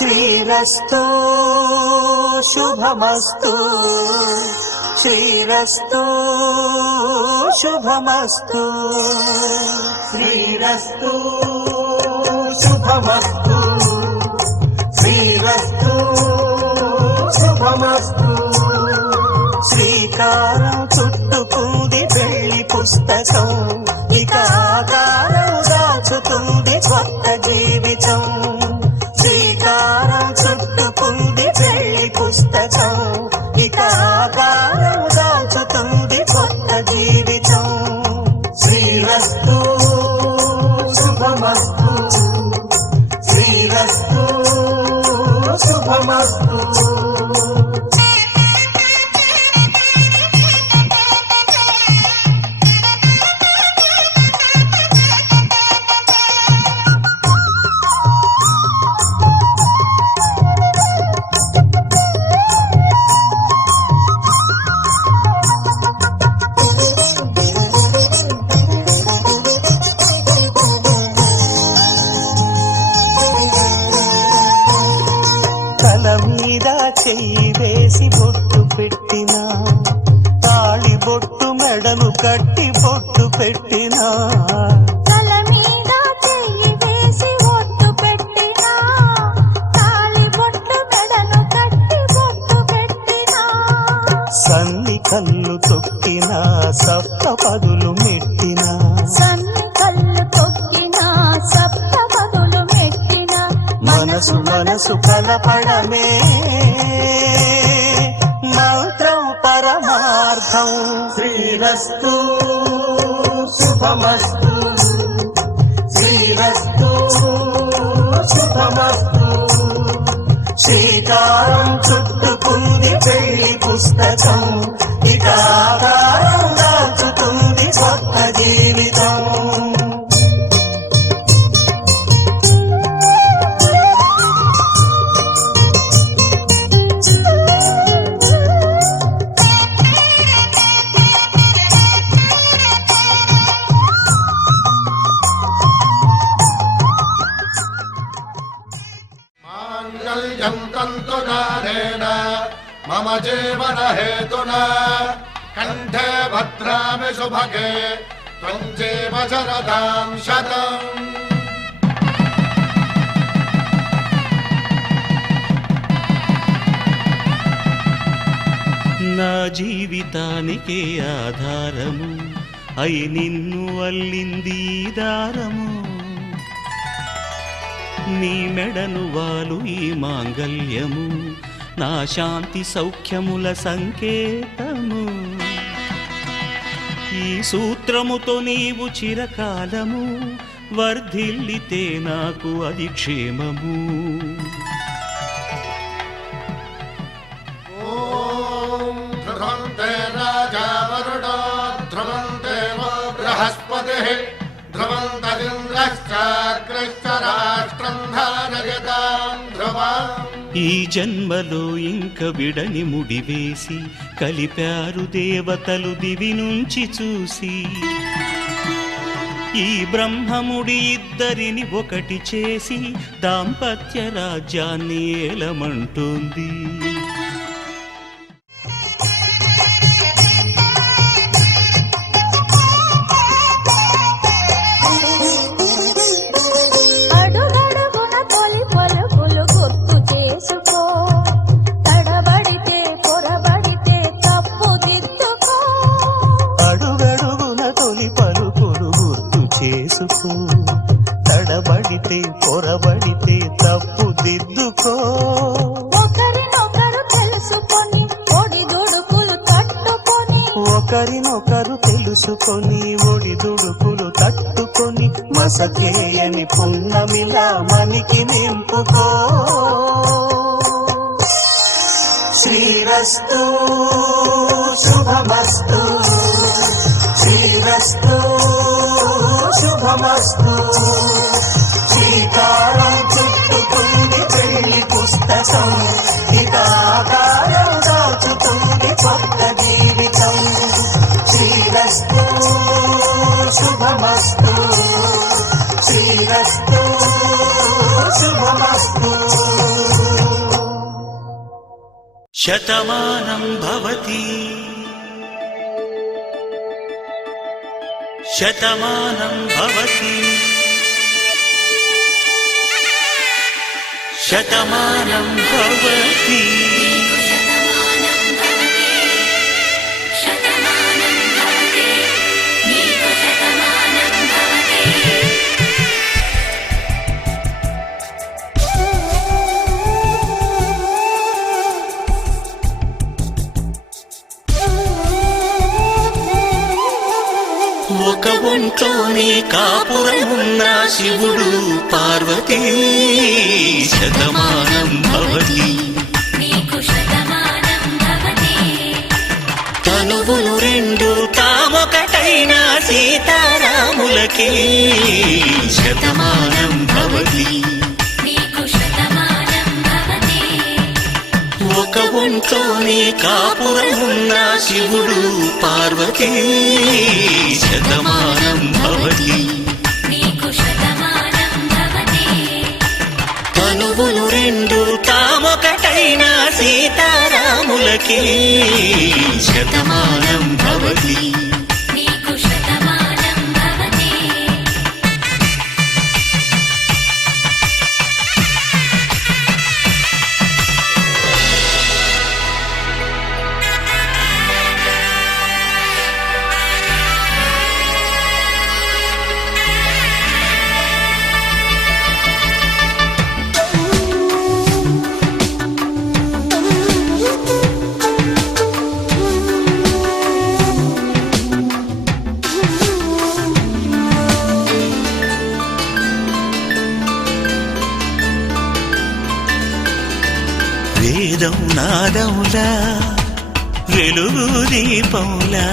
శ్రీరస్తు శుభమస్తు శ్రీరస్తు శుభమస్తు శ్రీరస్తు శుభమస్తు శ్రీరస్తు శుభమస్తు శ్రీకారం చుట్టుకుంది పెళ్లి పుస్తకం ఇక ఆకారం దాచుతుంది కొత్త జీవితం శ్రీకారం చుట్టుకుంది పెళ్లి పుస్తకం ఇక ఆకారం దాచుతుంది కొత్త జీవితం శ్రీరస్తు శుభమస్తు శ్రీరస్తు శుభమస్తు చెయ్యి వేసి బొట్టు పెట్టినా తాళి బొట్టు మెడను కట్టి బొట్టు పెట్టినా తల మీద చెయ్యి వేసి బొట్టు పెట్టినా తాళి బొట్టు మెడను కట్టి బొట్టు పెట్టినా సన్ని కళ్ళు తొక్కినా సప్త పదులు మెట్టినా సన్ని కళ్ళు తొక్కినా సప్త పదులు మెట్టినా మనసు మనసు కలపడమే మంత్రం పరమార్థం శ్రీరస్తు శుభమస్తు శ్రీరస్తు శుభమస్తు శ్రీకారం చుట్టుకుంది పెళ్లి పుస్తకం ఇక ఆకారం దాచుతుంది కొత్త జీవితం मम जीवन हेतुना कंठे भद्रामि शुभगे त्वं जीव शरदां शतम् నా జీవితానికే ఆధారము అయి నిన్ను అల్లింది దారము నీ మెడను వాలు ఈ మాంగల్యము నా శాంతి సౌఖ్యముల సంకేతము ఈ సూత్రముతో నీవు చిరకాలము వర్ధిల్లితే నాకు అది క్షేమము ఓం ధ్రువంతే రాజా వరుణో ధ్రువంతే బృహస్పతిః ధ్రువంతరింద్రశ్చాగ్రశ్చ రాష్ట్రం ధారయతాం ధ్రువం ఈ జన్మలో ఇంక విడని ముడివేసి కలిపారు దేవతలు దివి నుంచి చూసి ఈ బ్రహ్మముడి ఇద్దరిని ఒకటి చేసి దాంపత్య రాజ్యాన్ని ఏలమంటుంది తడబడితే పొరబడితే తప్పు దిద్దుకో ఒకరినొకరు తెలుసుకొని ఒడిదుడుకులు తట్టుకొని ఒకరినొకరు తెలుసుకొని ఒడిదుడుకులు తట్టుకొని మసకేయని పున్నమిలా మనికి నింపుకో శ్రీరస్తు శుభమస్తు శ్రీరస్తు శుభమస్తు శ్రీకారం చుట్టుకుంది పెళ్లి పుస్తకం ఇక ఆకారం దాచుతుంది కొత్త జీవితం శ్రీరస్తు శుభమస్తు శ్రీరస్తు శుభమస్తు శతమానం భవతి శతమానం భవతి శతమానం భవతి ఒక ఒంట్లోనే కాపురమున్న శివుడు పార్వతీ శతమానం భవతి తనువులు రెండు తామొకటైన సీతారాములకి శతమానం భవతి ఒక ఒంట్లోనే కాపురమున్న శివుడు పార్వతీ శతమానం భవతి తనువులు రెండు తామొకటైన సీతారాములకి శతమానం భవతి వేదం నాదములా వెలుగు దీపములా